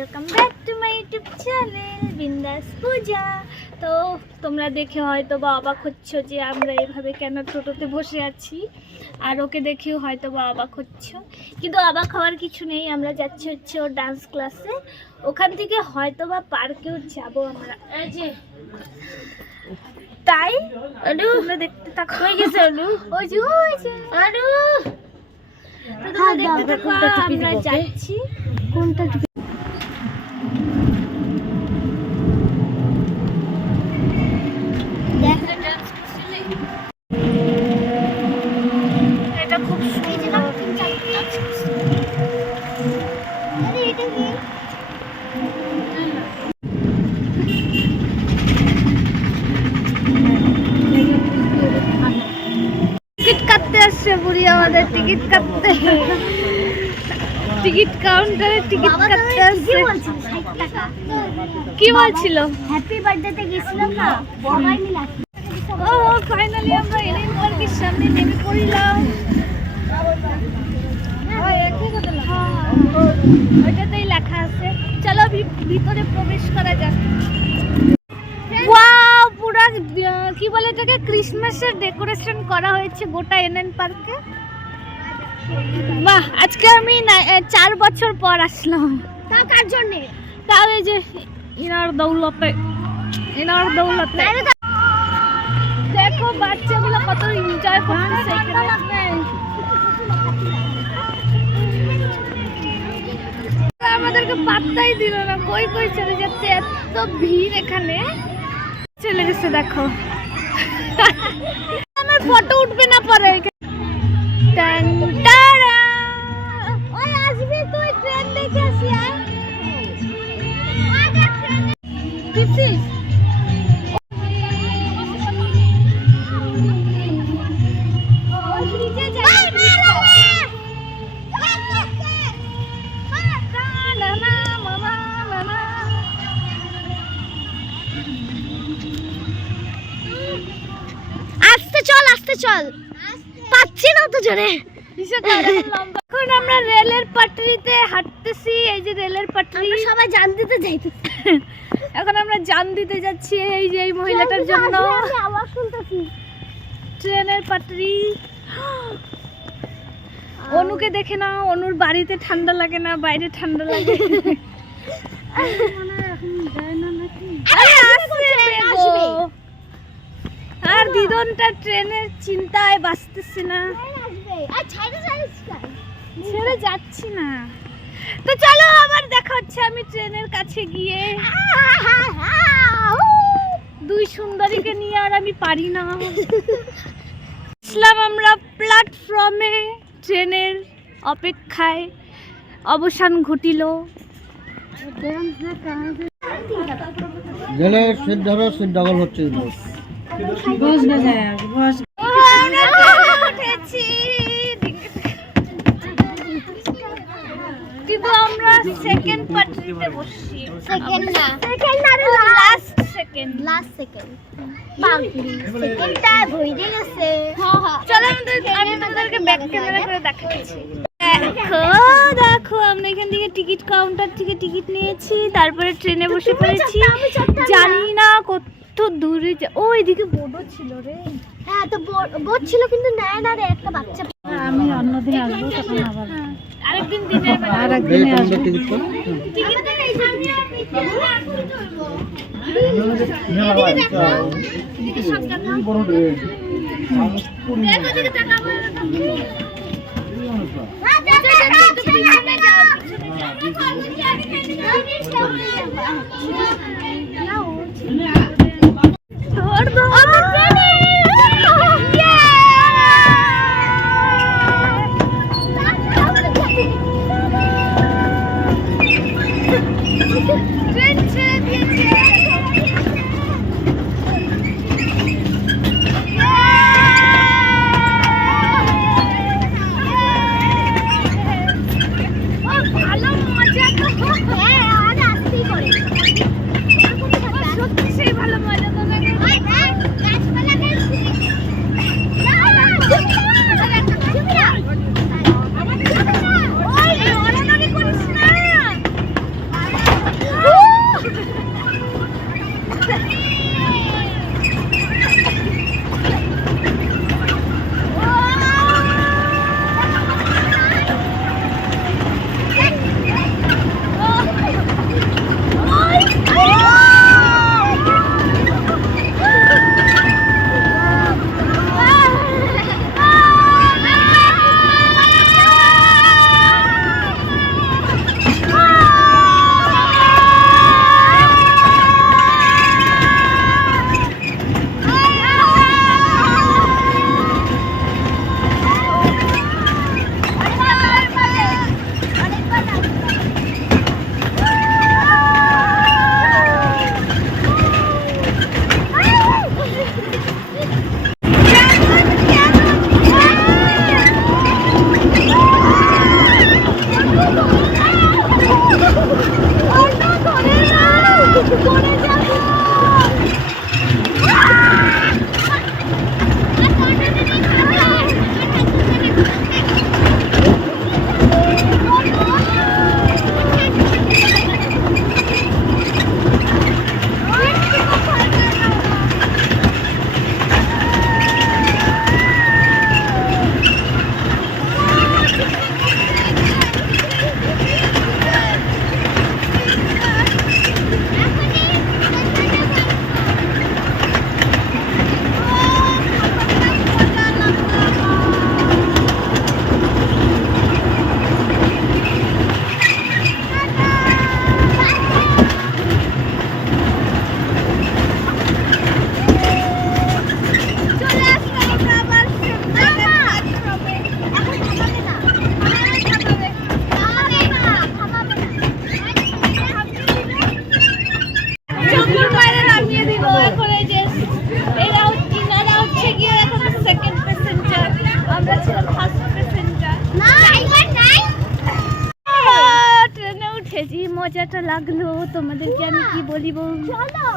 Welcome back to my YouTube channel বিন্দাস পূজা। তো তোমরা দেখে হয়তো বা অবাক হচ্ছ যে আমরা এইভাবে কেন টোটোতে বসে আছি, আর ওকে দেখেও হয়তো বা অবাক হচ্ছ, কিন্তু অবাক হওয়ার কিছু নেই। আমরা যাচ্ছি হচ্ছে ওর ডান্স ক্লাসে, ওখান থেকে হয়তো বা পার্কেও যাবো আমরা। এই যে তাই তোমরা দেখতে থাকো। হয়ে গেছে ওই যে তোমরা দেখতে থাকো, আমরা যাচ্ছি। কোনটা এটা খুব সুন্দর। টিকিট কাটতে আসছে বুড়ি, আমাদের টিকিট কাটতে, টিকিট কাউন্টারে টিকিট কাটতে আসছে। কি বলছিল? হ্যাপি বার্থডেতে গেছিলাম না সবাই মিলে। ও ফাইনালি আমরা এলিন পার্কের সামনে নেমে পড়লাম। ওইটাতেই লেখা আছে, চলো ভিতরে প্রবেশ করা যাক। ওয়াও, পুরা কি বলে এটাকে, ক্রিসমাসের ডেকোরেশন করা হয়েছে গোটা এনএন পার্কে। বাহ, আজকে আমি 4 বছর পর আসলাম। তা কার জন্য? তাও এই যে ইনার দৌলতে দেখো বাচ্চাগুলো কত এনজয় করতেছে এখানে। আমাদেরকে পাত্তাই দিল না, কই কই চলে যাচ্ছে, এত ভিড় এখানে। চলে গেছে দেখো, আমার ফটো উঠবে না পরে। ওই আসবি তুই, ট্রেন দেখে আসি। আস্তে চল, পাচ্ছি না তো জোরে। এখন আমরা রেলের পাটরিতে হাঁটতেছি, এই যে রেলের পাটরি, সবাই জান দিতে যাইতেছি। এখন আমরা জান দিতে যাচ্ছি এই যে এই মহিলাটার জন্য। আওয়াজ শুনতেছি ট্রেনের পাটরি। অনুকে দেখে না, অনুর বাড়িতে ঠান্ডা লাগে না, বাইরে ঠান্ডা লাগে। আর দিদনটা ট্রেনের চিন্তায় বাঁচতেছি না, ছেড়ে যাচ্ছি না। তো চলো আবার দেখা হচ্ছে আমি ট্রেনের কাছে গিয়ে। দুই সুন্দরীকে নিয়ে আর আমি পারি না। আসলাম আমরা প্ল্যাটফর্মে, ট্রেনের অপেক্ষায় অবসান ঘটিল। কিন্তু আমরা সেকেন্ড পার্টিতে বসছি, সেকেন্ড না লাস্ট সেকেন্ড সেকেন্ডটা ভইরে গেছে। চলো আমি তোমাদেরকে ব্যাক ক্যামেরা করে দেখাচ্ছি। দেখো আমরা এখান থেকে টিকিট কাউন্টার থেকে টিকিট নিয়েছি, তারপরে ট্রেনে বসে পড়েছি। জানি না কত দূরে, ওইদিকে বোটও ছিল রে। হ্যাঁ তো বোট ছিল, কিন্তু নেয় না রে একটা বাচ্চা। আমি অন্যদিন আসবো, তখন আবার আরেকদিন দিনের বেলা আরেকদিন আসবো। টিকিট সব টাকা বড় রে, দেখো দিকে টাকা বড় ভালো মজা তো। হ্যাঁ আর আসতেই করে সত্যি সেই মজাটা লাগলো তোমাদেরকে আমি কি বলিব। চলো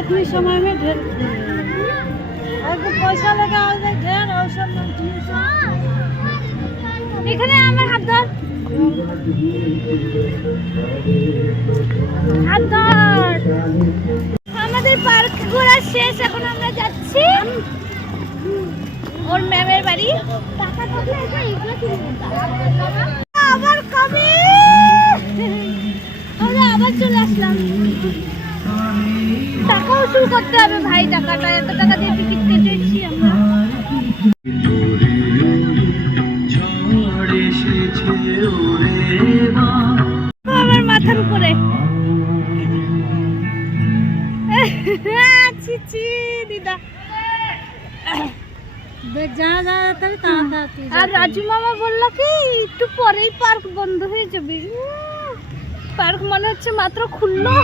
इतनी समय में ढेर पैसा लगा ढेर और सब এখানে আমার হাত ধর, হাত ধর। আমাদের পার্ক ঘোরা শেষ, এখন আমরা যাচ্ছি ওর ম্যামের বাড়ি। আবার কবে আমরা আবার চলে আসলাম। টাকা উসুল করতে হবে ভাই, টাকাটা এত টাকা দিয়ে টিকিট কেটেছি আমরা। আমার মাথার উপরে ছি দিদা। আর রাজু মামা বললো কি একটু পরেই পার্ক বন্ধ হয়ে যাবে। পার্ক মনে হচ্ছে মাত্র খুললো।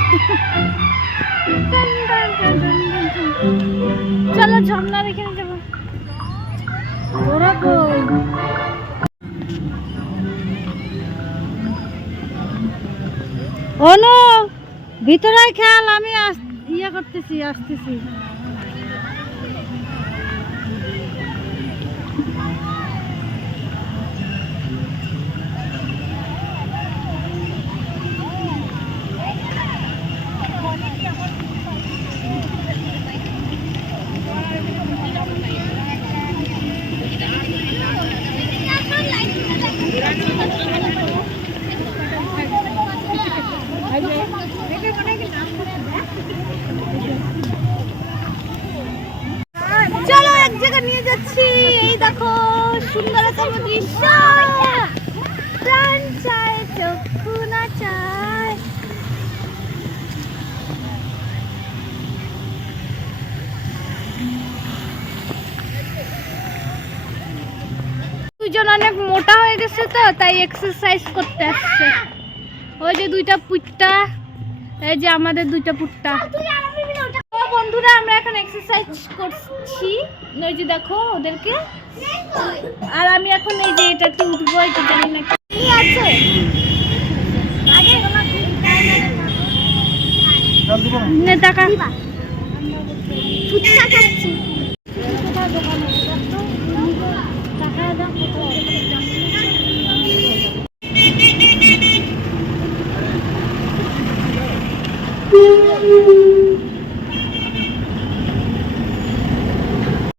চলো ঝর্ণার এখানে যাবো। অনু ভিতরে খেয়াল, আমি ইয়ে করতেছি, আসতেছি। চলো এক জায়গা নিয়ে যাচ্ছি, এই দেখো সুন্দরতম দৃশ্য। প্রাণ চায় চক্ষু না চায়। দুইজন অনেক মোটা হয়ে গেছে তো, তাই এক্সারসাইজ করতে আসছে। ওই যে দুইটা পুট্টা, এই যে আমাদের দুইটা পুট্টা। বন্ধুরা আমরা এখন এক্সারসাইজ করছি, ওই যে দেখো ওদেরকে। আর আমি এখন এই যে এটাতে উঠবো, এটা জানি না কি আছে। নে টাকা ফুচকা খাচ্ছি।